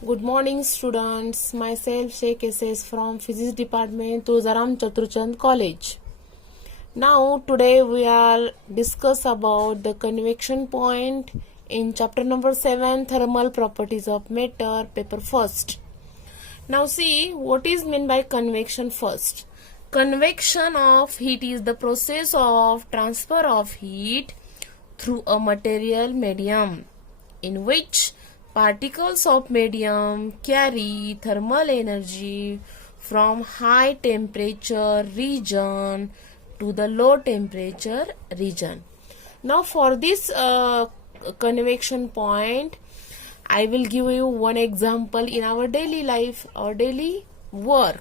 Good morning, students. Myself Sheikh SS from Physics Department, Tulzaram Chaturchand College. Now, today we are discuss about the convection point in chapter number 7, thermal properties of matter, paper first. Now, see what is meant by convection first. Convection of heat is the process of transfer of heat through a material medium in which particles of medium carry thermal energy from high temperature region to the low temperature region. Now for this convection point, I will give you one example in our daily life or daily work.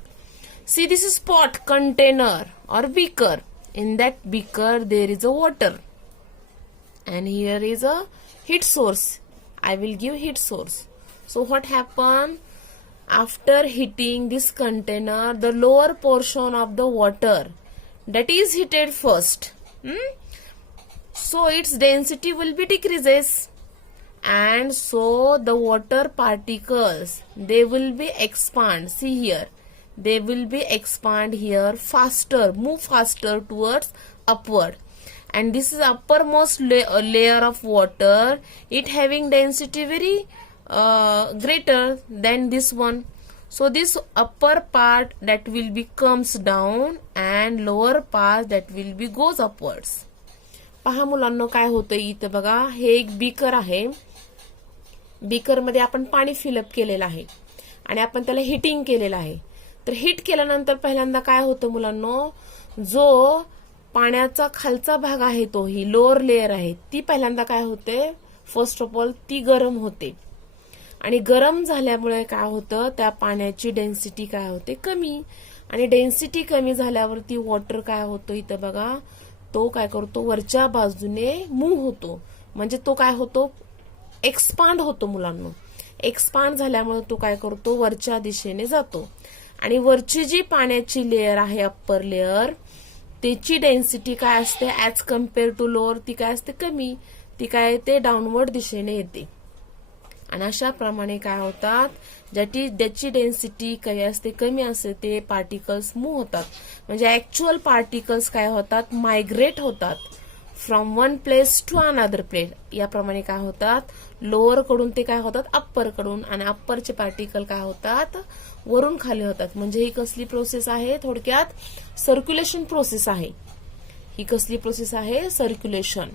See, this is pot, container or beaker. In that beaker there is a water. And here is a heat source. I will give heat source. So what happened? After heating this container, the lower portion of the water that is heated first. So its density will be decreases. And so the water particles, they will be expand. See here. They will be expand here faster, move faster towards upward. And this is uppermost layer of water, it having density very greater than this one. So this upper part that will be comes down and lower part that will be goes upwards. पहा मुलांनो काय होतं इथं बघा, हे एक beaker आहे. Beaker मध्ये आपण पाणी फिलअप केलेलं आहे आणि आपण त्याला हिटिंग केलेलं आहे. तर हिट केल्यानंतर पहिल्यांदा काय होतं मुलांनो, जो पाण्याचा खालचा भाग आहे तो ही लोअर लेयर आहे ती पहिल्यांदा काय होते, फर्स्ट ऑफ ऑल ती गरम होते. आणि गरम झाल्यामुळे काय होतं, त्या पाण्याची डेन्सिटी काय होते, कमी. आणि डेन्सिटी कमी झाल्यावरती वॉटर काय होतो इथं बघा, तो काय करतो वरच्या बाजूने मूव्ह होतो. म्हणजे तो काय होतो, एक्सपांड होतो मुलांनो. एक्सपांड झाल्यामुळे तो काय करतो, वरच्या दिशेने जातो. आणि वरची जी पाण्याची लेयर आहे अप्पर लेयर, त्याची डेन्सिटी काय असते ऍज कम्पेअर टू लोअर, ती काय असते कमी. ती काय येते डाऊनवर्ड दिशेने येते. आणि अशा प्रमाणे काय होतात, ज्याची डेन्सिटी काही असते कमी असते ते पार्टिकल्स मूव्ह होतात. म्हणजे ऍक्च्युअल पार्टिकल्स काय होतात, मायग्रेट होतात from one place to another place. याप्रमाणे काय होतात, लोअर कडून ते काय होतात अप्पर कडून, आणि अप्परचे पार्टिकल काय होतात वरून खाली होतात. म्हणजे ही कसली प्रोसेस आहे, थोडक्यात सर्क्युलेशन प्रोसेस आहे. ही कसली प्रोसेस आहे, सर्क्युलेशन.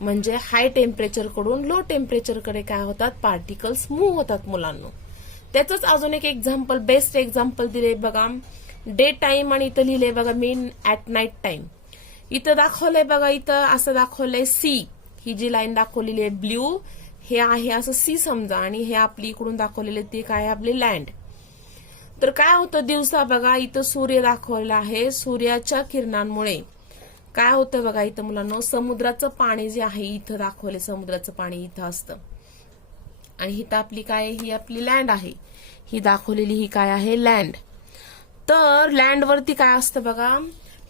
म्हणजे हाय टेम्परेचर कडून लो टेम्परेचर कडे काय होतात, पार्टिकल्स मूव्ह होतात मुलांनो. त्याच अजून एक एक्झाम्पल, बेस्ट एक्झाम्पल दिले बघा, डे टाइम आणि इथं लिहिले बघा मीन ऍट नाईट टाइम. इथं दाखवलंय बघा, इथं असं दाखवलंय सी. ही जी लाईन दाखवलेली आहे ब्ल्यू, हे आहे असं सी समजा, आणि हे आपली इकडून दाखवलेले ते काय आपले लँड. तर काय होतं, दिवसा बघा इथं सूर्य दाखवलेला आहे. सूर्याच्या किरणांमुळे काय होतं बघा इथं मुलांनो, समुद्राचं पाणी जे आहे इथं दाखवले, समुद्राचं पाणी इथं असतं. आणि इथं आपली काय, ही आपली लँड आहे. ही दाखवलेली ही काय आहे, लँड. तर लँड वरती काय असतं बघा,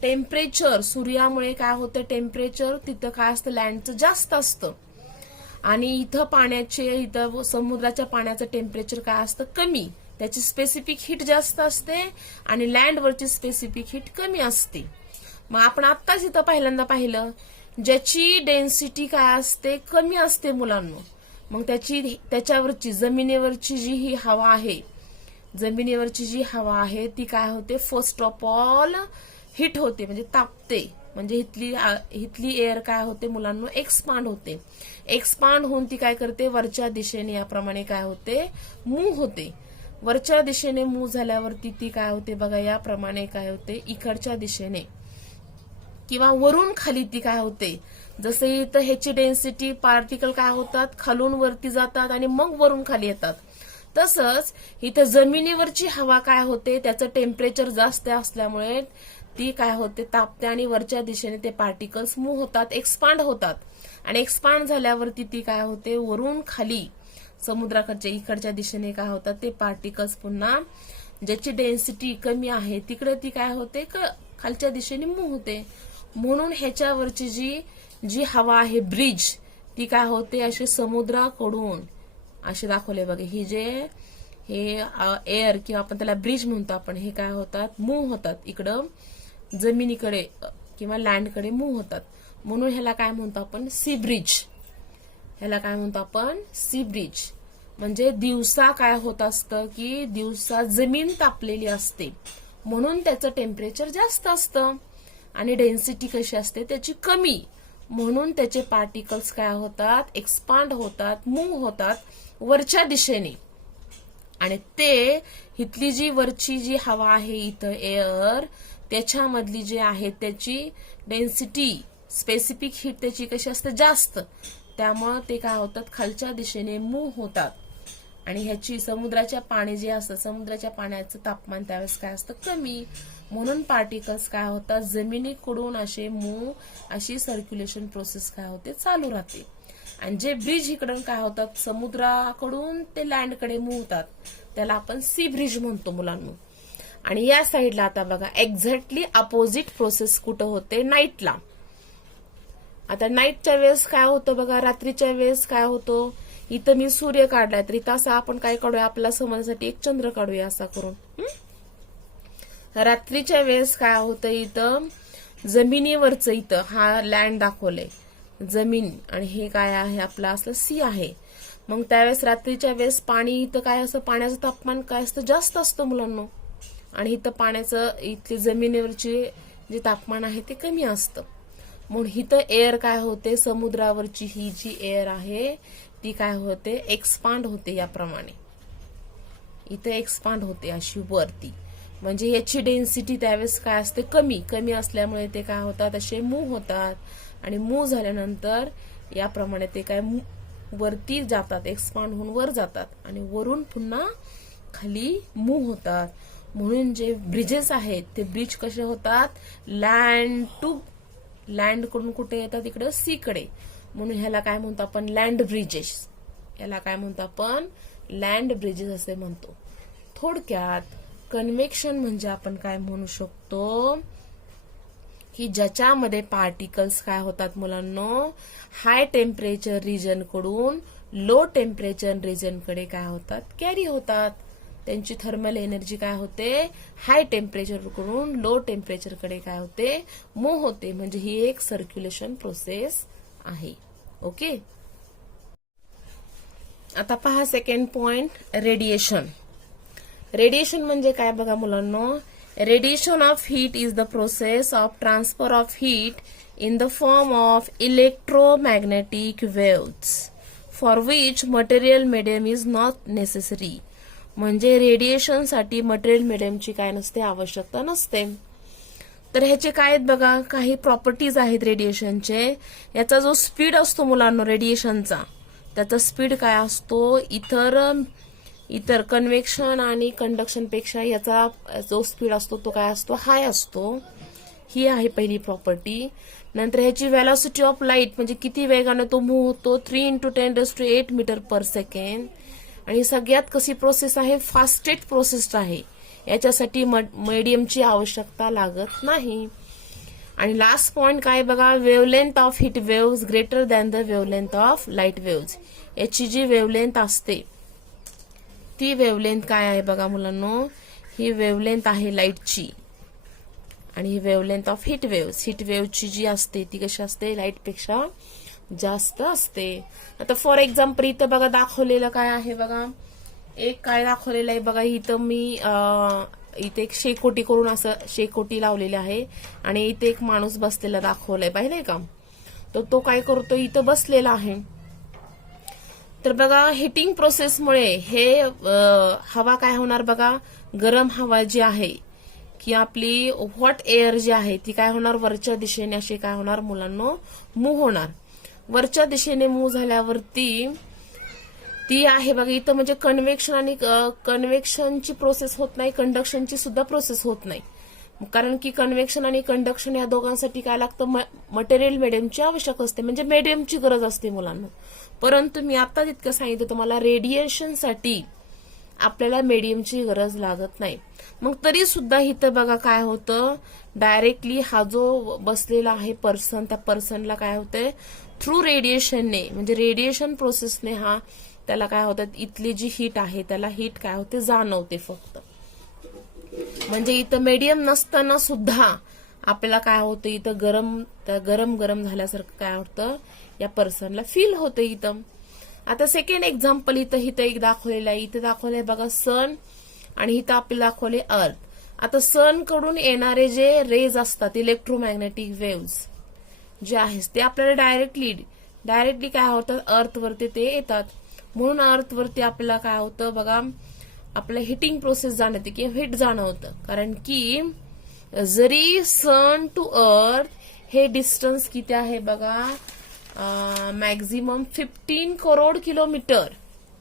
टेम्परेचर. सूर्यामुळे काय होतं, टेम्परेचर तिथं काय असतं, लँडचं जास्त असतं. आणि इथं पाण्याचे, इथं समुद्राच्या पाण्याचं टेम्परेचर काय असतं, कमी. त्याची स्पेसिफिक हीट जास्त असते आणि लँडवरची स्पेसिफिक हीट कमी असते. मग आपण आत्ताच इथं पहिल्यांदा पाहिलं, ज्याची डेन्सिटी काय असते, कमी असते मुलांनो. मग त्याच्यावरची जमिनीवरची जी ही हवा आहे, जमिनीवरची जी हवा आहे ती काय होते, फर्स्ट ऑफ ऑल हिट होते, म्हणजे तापते. म्हणजे इथली एअर काय होते मुलांनो, एक्सपांड होते. एक्सपांड होऊन ती काय करते, वरच्या दिशेने याप्रमाणे काय होते, मूव्ह होते. वरच्या दिशेने मूव्ह झाल्यावरती ती काय होते बघा, याप्रमाणे काय होते, इकडच्या दिशेने किंवा वरून खाली ती काय होते. जसं इथं ह्याची डेन्सिटी, पार्टिकल काय होतात, खालून वरती जातात आणि मग वरून खाली येतात. तसंच इथं जमिनीवरची हवा काय होते, त्याचं टेम्परेचर जास्त असल्यामुळे ती काय होते, तापते आणि वरच्या दिशेने ते पार्टिकल्स मूव्ह होतात, एक्सपांड होतात. आणि एक्सपांड झाल्यावरती ती काय होते, वरून खाली समुद्राकडच्या इकडच्या दिशेने काय होतात, ते पार्टिकल्स पुन्हा ज्याची डेन्सिटी कमी आहे तिकडे ती काय होते, खालच्या दिशेने मूव्ह होते. म्हणून ह्याच्यावरची जी हवा आहे ब्रिज, ती काय होते, अशी समुद्राकडून असे दाखवले बघा. ही जे हे एअर किंवा आपण त्याला ब्रिज म्हणतो आपण, हे काय होतात, मूव्ह होतात इकडं जमिनीकडे किंवा लँडकडे मूव्ह होतात. म्हणून ह्याला काय म्हणतो आपण, सी ब्रिज. ह्याला काय म्हणतो आपण, सी ब्रिज. म्हणजे दिवसा काय होत असतं की दिवसा जमीन तापलेली असते म्हणून त्याचं टेम्परेचर जास्त असतं आणि डेन्सिटी कशी असते त्याची कमी, म्हणून त्याचे पार्टिकल्स काय होतात, एक्सपांड होतात, मूव्ह होतात वरच्या दिशेने. आणि ते इथली जी वरची जी हवा आहे इथं एअर, त्याच्यामधली जी आहे त्याची डेन्सिटी, स्पेसिफिक हीट त्याची कशी असते, जास्त. त्यामुळे ते काय होतात, खालच्या दिशेने मूव्ह होतात. आणि ह्याची समुद्राच्या पाणी जे असतं, समुद्राच्या पाण्याचं तापमान त्यावेळेस काय असतं, कमी. म्हणून पार्टिकल्स काय होतात, जमिनीकडून असे मूव्ह, अशी सर्क्युलेशन प्रोसेस काय होते, चालू राहते. आणि जे ब्रिज इकडून काय होतात, समुद्राकडून ते लँडकडे मूव्ह होतात, त्याला आपण सी ब्रिज म्हणतो मुलांना. आणि या साईडला आता बघा एक्झॅक्टली अपोजिट प्रोसेस कुठं होते, नाईटला. आता नाईटच्या वेळेस काय होतं बघा, रात्रीच्या वेळेस काय होतं, इथं मी सूर्य काढलाय तर इथं असा आपण काय काढूया, आपल्याला समजण्यासाठी एक चंद्र काढूया असा करून. रात्रीच्या वेळेस काय होतं, इथं जमिनीवरचं इथं हा लँड दाखवलंय, जमीन, आणि हे काय आहे आपलं असलं सी आहे. मग त्यावेळेस रात्रीच्या वेळेस पाणी इथं काय असतं, पाण्याचं तापमान काय असतं, जास्त असतं मुलांना. आणि इथं पाण्याचं, इथली जमिनीवरची जे तापमान आहे ते कमी असतं. म्हणून इथं एअर काय होते, समुद्रावरची ही जी एअर आहे ती काय होते, एक्सपांड होते. याप्रमाणे इथं एक्सपांड होते अशी वरती. म्हणजे याची डेन्सिटी त्यावेळेस काय असते, कमी. कमी असल्यामुळे ते काय होतात, असे मूव्ह होतात. आणि मूव्ह झाल्यानंतर याप्रमाणे ते काय वरती जातात, एक्सपांड होऊन वर जातात आणि वरून पुन्हा खाली मूव्ह होतात. म्हणून जे ब्रिजेस आहेत ते ब्रिज कसे होतात, लँड टू लँड कडून कुठे येतात, इकडे सी कडे. म्हणून ह्याला काय म्हणतो आपण, लँड ब्रिजेस. याला काय म्हणतो आपण, लँड ब्रिजेस असे म्हणतो. थोडक्यात कन्व्हेक्शन म्हणजे आपण काय म्हणू शकतो की ज्याच्यामध्ये पार्टिकल्स काय होतात मुलांनो, हाय टेम्परेचर रिजन कडून लो टेम्परेचर रिजन कडे काय होतात, कॅरी होतात. त्यांची थर्मल एनर्जी काय होते, हाय टेम्परेचर कडून लो टेम्परेचर कडे काय होते, मूव्ह होते. म्हणजे ही एक सर्क्युलेशन प्रोसेस आहे. ओके. आता पहा सेकंड पॉइंट, रेडिएशन. रेडिएशन म्हणजे काय बघा मुलांनो, radiation of heat is the process of transfer of heat in the form of electromagnetic waves for which material medium is not necessary. म्हणजे रेडिएशन साठी material मीडियमची काय नसते, आवश्यकता नसते. तर ह्याचे काय आहेत बघा, काही प्रॉपर्टीज आहेत रेडिएशनचे. याचा जो स्पीड असतो मुलांना रेडिएशनचा, त्याचा स्पीड काय असतो, इतर कन्व्हेक्शन आणि कंडक्शन पेक्षा याचा जो स्पीड असतो तो काय असतो, हाय असतो. ही आहे पहिली प्रॉपर्टी. नंतर ह्याची व्हेलॉसिटी ऑफ लाईट म्हणजे किती वेगाने तो मूव्ह होतो, 3 × 10⁸ मीटर पर सेकंड. आणि सगळ्यात कशी प्रोसेस आहे, फास्टेस्ट प्रोसेस आहे. याच्यासाठी मीडियमची आवश्यकता लागत नाही. आणि लास्ट पॉइंट काय बघा, wavelength of heat waves greater than the wavelength of light waves. याची जी वेव्हलेंथ असते ती वेव्हलेंथ काय आहे बघा मुलांनो, ही वेव्हलेंथ आहे लाईटची. आणि ही wavelength of heat waves, heat वेव्हची जी असते ती कशी असते, लाईट पेक्षा जास्त असते. आता फॉर एक्झाम्पल इथं बघा दाखवलेलं काय आहे बघा, एक काय दाखवलेलं आहे बघा, इथं मी इथे एक शेकोटी करून असं शेकोटी लावलेली आहे आणि इथे एक माणूस बसलेला दाखवलाय पाहिजे का. तर तो काय करतो, इथं बसलेला आहे. तर बघा हिटिंग प्रोसेसमुळे हे हवा काय होणार बघा, गरम हवा जी आहे की आपली हॉट एअर जी आहे ती काय होणार, वरच्या दिशेने अशी काय होणार मुलांनो, मूव्ह होणार. वरच्या दिशेने मूव्ह झाल्यावरती ती आहे बघा इथं, म्हणजे कन्व्हेक्शन आणि कन्व्हेक्शनची प्रोसेस होत नाही, कंडक्शनची सुद्धा प्रोसेस होत नाही. कारण की कन्व्हेक्शन आणि कंडक्शन या दोघांसाठी काय लागतं, मटेरियल मीडियमची आवश्यक असते, म्हणजे मीडियमची गरज असते मुलांना. परंतु मी आता तितकं सांगितलं तुम्हाला, रेडिएशनसाठी आपल्याला मीडियमची गरज लागत नाही. मग तरी सुद्धा इथं बघा काय होतं, डायरेक्टली हा जो बसलेला आहे पर्सन, त्या पर्सनला काय होतंय, थ्रू रेडिएशनने म्हणजे रेडिएशन प्रोसेसने हा त्याला काय होतं, इथली जी हीट आहे त्याला हीट काय होते जाणवते फक्त. म्हणजे इथं मीडियम नसताना सुद्धा आपल्याला काय होतं, इथं गरम गरम झाल्यासारखं काय होतं या पर्सनला फील होतं इथं. आता सेकंड एक्झाम्पल इथं एक दाखवलेलं आहे. इथं दाखवलंय बघा सन आणि इथं आपल्याला दाखवले अर्थ. आता सन कडून येणारे जे रेज असतात इलेक्ट्रोमॅग्नेटिक वेव्स जे आहेत ते आपल्याला डायरेक्टली काय होतं अर्थ वरती ते येतात. म्हणून अर्थ वरती आपल्याला काय होतं बघा, आपलं हिटिंग प्रोसेस जाणवते किंवा हिट जाणवतं. कारण की जरी सन टू अर्थ हे डिस्टन्स किती आहे बघा, maximum 15 crore kilometre.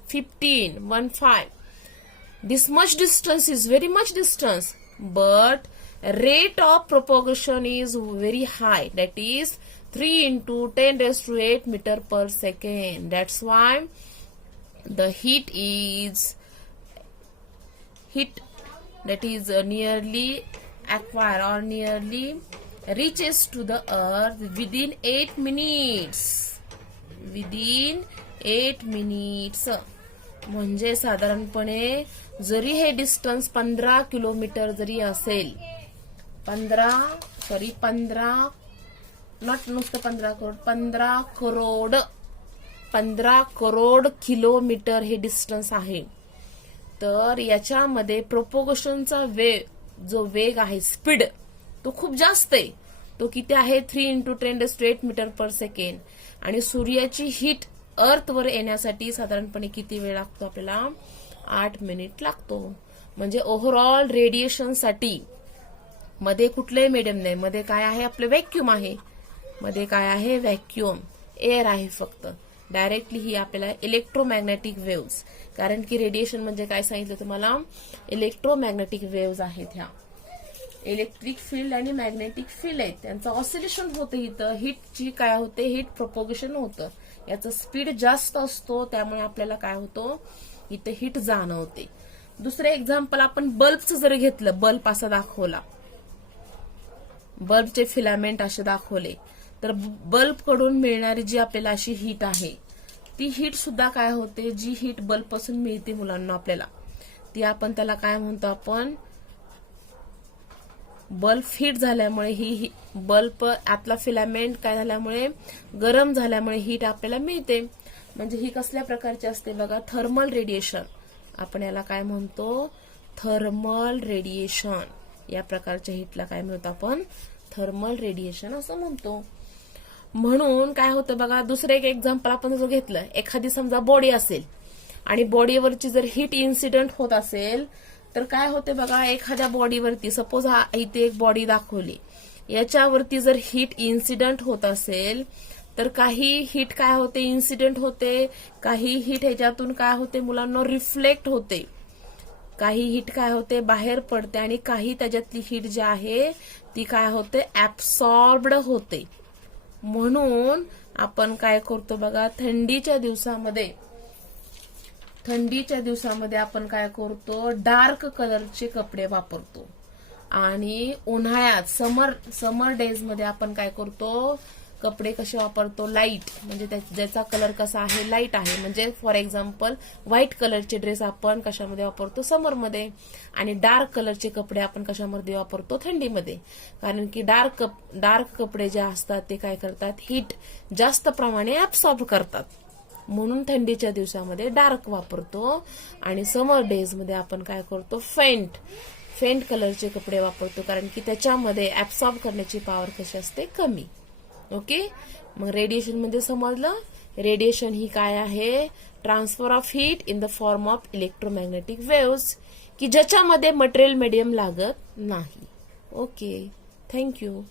15. This much distance is very much distance, but rate of propagation is very high. That is 3 into 10 raised to 8 meter per second. That's why the heat that is nearly acquire or nearly reaches to the earth within 8 minutes. Within 8 minutes. म्हणजे साधारणपणे जरी हे distance 15 kilometre जरी असेल, 15 crore kilometre हे distance आहे. तर याच्यामध्ये प्रोपोगेशनचा जो वेग आहे, स्पीड, तो खूप जास्त आहे. तो किती आहे, 3 into 10 raised to 8 metre per second. आणि सूर्याची हीट अर्थ वर येण्यासाठी साधारणपणे किती वेळ लागतो आपल्याला, 8 मिनिट लागतो. म्हणजे ओव्हरऑल रेडिएशन साठी मध्ये कुठलंही मीडियम नाही. मध्ये काय आहे, आपलं व्हॅक्यूम आहे. मध्ये काय आहे, व्हॅक्यूम एअर आहे फक्त. डायरेक्टली ही आपल्याला इलेक्ट्रोमॅग्नेटिक वेव्स, कारण की रेडिएशन म्हणजे काय सांगितलं तुम्हाला, इलेक्ट्रोमॅग्नेटिक वेव्स आहेत. ह्या इलेक्ट्रिक फील्ड आणि मॅग्नेटिक फील्ड आहेत, त्यांचं ऑसिलेशन होतं. इथं हिटची काय होते, हिट प्रोपोगेशन होतं. याचं स्पीड जास्त असतो, त्यामुळे आपल्याला काय होतं, इथं हिट जाणवते. दुसरं एक्झाम्पल आपण बल्बचं जर घेतलं, बल्ब असा दाखवला, बल्बचे फिलामेंट असे दाखवले, तर बल्ब कडून मिळणारी जी आपल्याला अशी हीट आहे, ती हीट सुद्धा काय होते, जी हीट बल्ब पासून मिळते मुलांना आपल्याला, ती आपण त्याला काय म्हणतो, आपण बल्ब हीट झाल्यामुळे ही बल्ब आतला फिलामेंट काय झाल्यामुळे, गरम झाल्यामुळे हीट आपल्याला मिळते. म्हणजे ही कसल्या प्रकारची असते बघा, थर्मल रेडिएशन. आपण याला काय म्हणतो, थर्मल रेडिएशन. या प्रकारच्या हीटला काय म्हणतो आपण, थर्मल रेडिएशन असं म्हणतो. म्हणून काय होतं बघा, दुसरं एक एक्झाम्पल आपण जर घेतलं, एखादी समजा बॉडी असेल आणि बॉडीवरची जर हीट इन्सिडेंट होत असेल, तर काय होते बघा, एखाद्या बॉडीवरती, सपोज इथे एक बॉडी दाखवली, याच्यावरती जर हीट इन्सिडेंट होत असेल, तर काही हीट काय होते, इन्सिडेंट होते, काही हीट ह्याच्यातून काय होते मुलांना, रिफ्लेक्ट होते, काही हीट काय होते, बाहेर पडते, आणि काही त्याच्यातली हीट जी आहे ती काय होते, ऍब्सॉर्ब्ड होते. म्हणून आपण काय करतो बघा, थंडीच्या दिवसामध्ये आपण काय करतो, डार्क कलरचे कपडे वापरतो. आणि उन्हाळ्यात समर डेज मध्ये आपण काय करतो, कपडे कसे वापरतो, लाईट, म्हणजे ज्याचा कलर कसा आहे, लाईट आहे. म्हणजे फॉर एक्झाम्पल व्हाईट कलरचे ड्रेस आपण कशामध्ये वापरतो, समरमध्ये, आणि डार्क कलरचे कपडे आपण कशामध्ये वापरतो, थंडीमध्ये. कारण की डार्क कपडे जे असतात ते काय करतात, हीट जास्त प्रमाणे ऍब्सॉर्ब करतात. म्हणून थंडीच्या दिवसामध्ये डार्क वापरतो, आणि समर डेज मध्ये आपण काय करतो, फेंट कलरचे कपडे वापरतो, कारण की त्याच्यामध्ये ऍब्सॉर्ब करण्याची पॉवर कशी असते, कमी. ओके, मग रेडिएशन म्हणजे समजलं, रेडिएशन ही काय आहे, transfer of heat in the form of electromagnetic waves, की ज्याच्यामध्ये मटेरियल मीडियम लागत नाही. Okay, thank you.